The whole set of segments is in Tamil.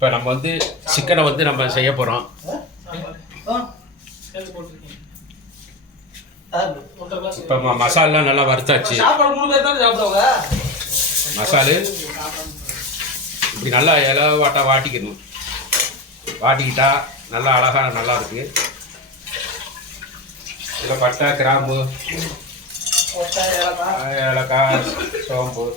இப்போ நம்ம வந்து சிக்கனை வந்து நம்ம செய்ய போகிறோம். இப்போ மசாலெலாம் நல்லா வறுத்தாச்சு. மசாலு இப்படி நல்லா இலவாட்டா வாட்டிக்கணும். வாட்டிக்கிட்டா நல்லா அழகாக நல்லா இருக்கு. இதில் பட்டை, கிராம்பு, ஏலக்காய், சோம்பு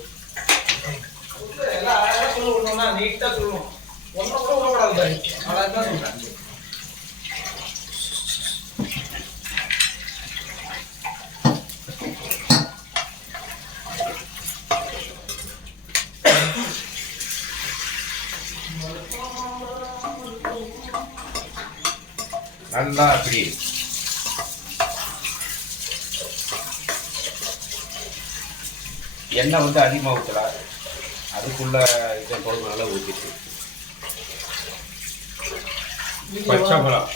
நல்லா அப்படி எண்ணெய் வந்து அதிகமாக ஊற்றலாம். அதுக்குள்ள இதை குழம்பு நல்லா ஊற்றிட்டு பச்சை மிளகா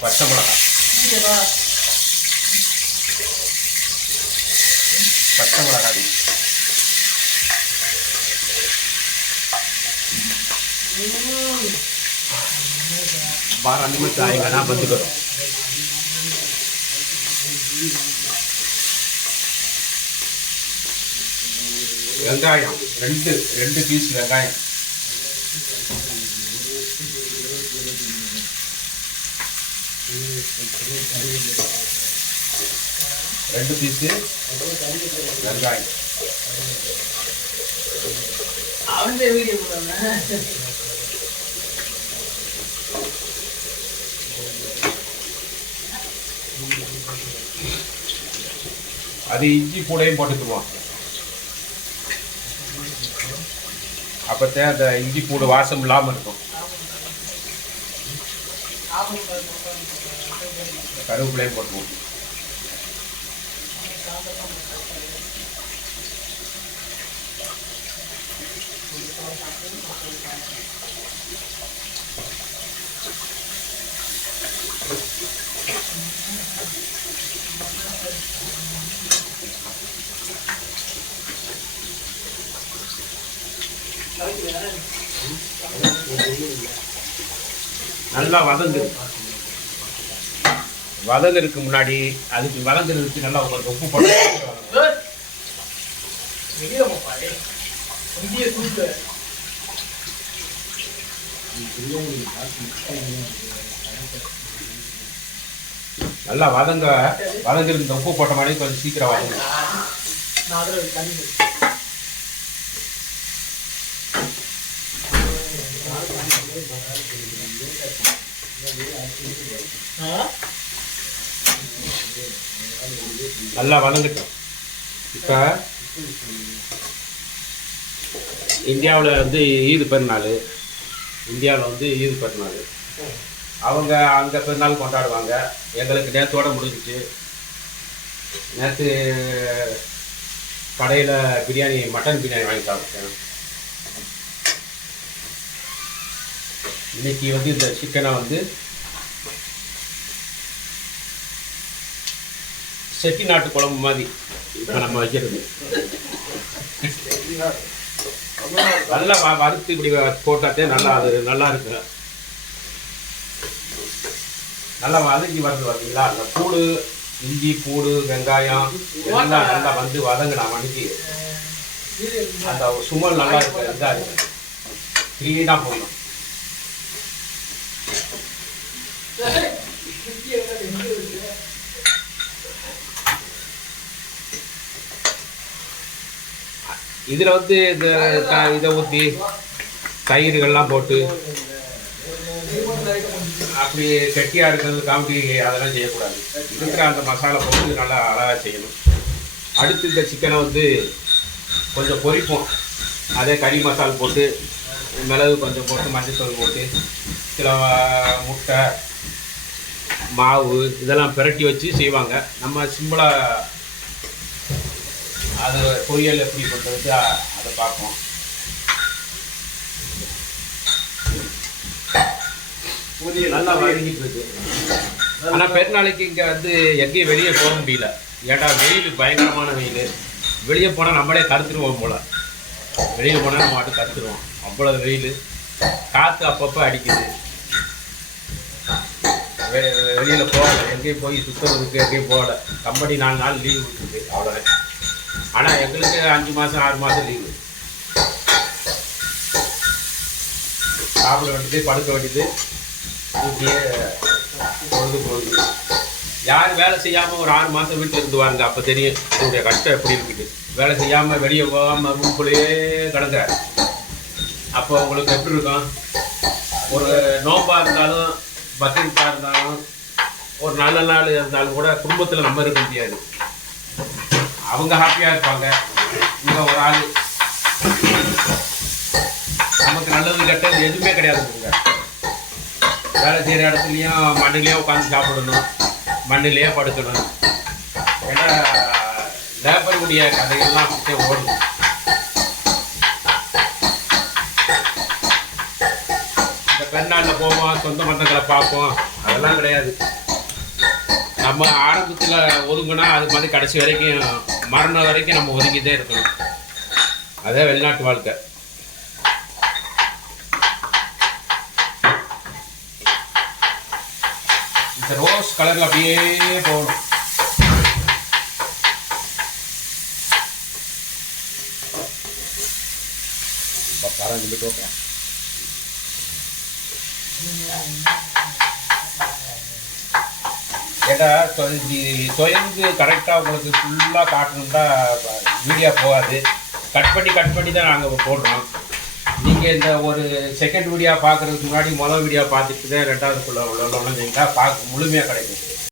बारह निमिष आएगा ना बंद करो. வெங்காயம் ரெண்டு பீஸ் வெங்காயம், ரெண்டு பீஸ் வெங்காயம். அது இஞ்சி பூடையும் போட்டுக்குவோம். அப்போத்தான் அந்த இஞ்சி பூடு வாசம் இல்லாமல் இருக்கும். கருவேப்பிலையும் போட்டுக்குவோம். நல்லா வதங்கிறதுக்கு முன்னாடி அதுக்கு வதங்கிறதுக்கு நல்லா உங்களுக்கு உப்பு போட்டு நல்லா வதங்கிறதுக்கு உப்பு போட்ட மாதிரி கொஞ்சம் சீக்கிரம் வதங்க. நல்லா வதங்கட்டும். இப்போ இந்தியாவில் வந்து ஈது பெருநாள், அவங்க அங்கே பெருநாள் கொண்டாடுவாங்க. எங்களுக்கு நேற்றோடு முடிஞ்சிச்சு. நேற்று கடையில் மட்டன் பிரியாணி வாங்கி சாப்பிட்டேன். இன்னைக்கு வந்து இந்த சிக்கனை வந்து செட்டிநாட்டு குழம்பு மாதிரி இப்போ நம்ம வைக்கிறது. நல்லா வறுத்து இப்படி போட்டாத்தே நல்லா இருக்கு. நல்லா வதங்கி வருதுங்களா? அந்த பூடு, இஞ்சி பூடு, வெங்காயம் எல்லாம் நல்லா வந்து வதங்கினா வதங்கி அந்த சுமல் நல்லா இருக்கு. இதாக இருக்கு, க்ளீனாக போடணும். இதில் வந்து இதை ஊற்றி தயிர்கள்லாம் போட்டு அப்படி கெட்டியாக இருக்கிறது காமெடி அதெல்லாம் செய்யக்கூடாது. இருக்கிற அந்த மசாலா போட்டு நல்லா அழகாக செய்யணும். அடுத்து இந்த சிக்கனை வந்து கொஞ்சம் பொரிப்போம். அதே கறி மசால் போட்டு, மிளகு கொஞ்சம் போட்டு, மஞ்சள் போட்டு, சில முட்டை, மாவு இதெல்லாம் பிரட்டி வச்சு செய்வாங்க. நம்ம சிம்பிளாக அது பொரியல் எப்படி பண்ணுறது அதை பார்ப்போம். நல்லா வதங்கிட்டு இருக்கு. ஆனால் பெருநாளைக்கு இங்கே வந்து எங்கேயும் வெளியே போக முடியல. ஏன்னா வெயில் பயங்கரமான வெயில். வெளியே போனால் நம்மளே கருத்துருவோம் போல். வெளியில் போனால் நம்ம மட்டும் கருத்துருவோம். அவ்வளோ வெயில். காற்று அப்பப்போ அடிக்குது. வெளியில் போகலை, எங்கேயும் போய் சுற்றுறதுக்கு எங்கேயும் போகலை. கம்பெனி 4 நாள் லீவு விட்டுருக்கு, அவ்வளோதான். ஆனால் எங்களுக்கு 5 மாதம் 6 மாதம் லீவு. சாப்பிட வேண்டியது, படுக்க வேண்டியது, இப்படியே பொழுது போகுது. யார் வேலை செய்யாமல் ஒரு 6 மாதம் வீட்டில் இருந்து வாருங்க, அப்போ தெரியும் என்னுடைய கஷ்டம் எப்படி இருக்குது. வேலை செய்யாமல் வெளியே போகாமல் ரூம்குள்ளேயே கிடக்குறாரு. அப்போ உங்களுக்கு எப்படி இருக்கும்? ஒரு நோம்பாக இருந்தாலும், பக்ரீத்தாக இருந்தாலும், ஒரு நல்ல நாள் இருந்தாலும் கூட குடும்பத்தில் நம்ம இருக்க முடியாது. அவங்க ஹாப்பியாக இருப்பாங்க. இங்கே ஒரு ஆள் நமக்கு நல்லது கெட்டது எதுவுமே கிடையாதுங்க. வேலை செய்கிற இடத்துலையும் மண்ணிலேயே உட்காந்து சாப்பிடணும், மண்ணிலேயே படுக்கணும். ஏன்னா லேபருடைய கதைகள்லாம் அப்படியே ஓடும். இந்த பெருநாளில் போவோம், சொந்த பந்தங்களை பார்ப்போம், அதெல்லாம் கிடையாது. நம்ம ஆரம்பத்தில் ஒதுங்கினா அது மாதிரி கடைசி வரைக்கும், மரணம் வரைக்கும் நம்ம ஒதுங்கிட்டே இருக்கணும். அதே வெளிநாட்டு வாழ்க்கை. இந்த ரோஸ் கலரில் அப்படியே போகணும். ஏன்னா சுயங்கு கரெக்டாக உங்களுக்கு ஃபுல்லாக காட்டணும்னா வீடியோ போகாது. கட் பண்ணி தான் நாங்கள் போடுறோம். நீங்கள் இந்த ஒரு செகண்ட் வீடியோ பார்க்குறதுக்கு முன்னாடி முதல் வீடியோ பார்த்துட்டு தான் 2வது உள்ளவங்க பார்க்க முழுமையாக கிடைக்கும்.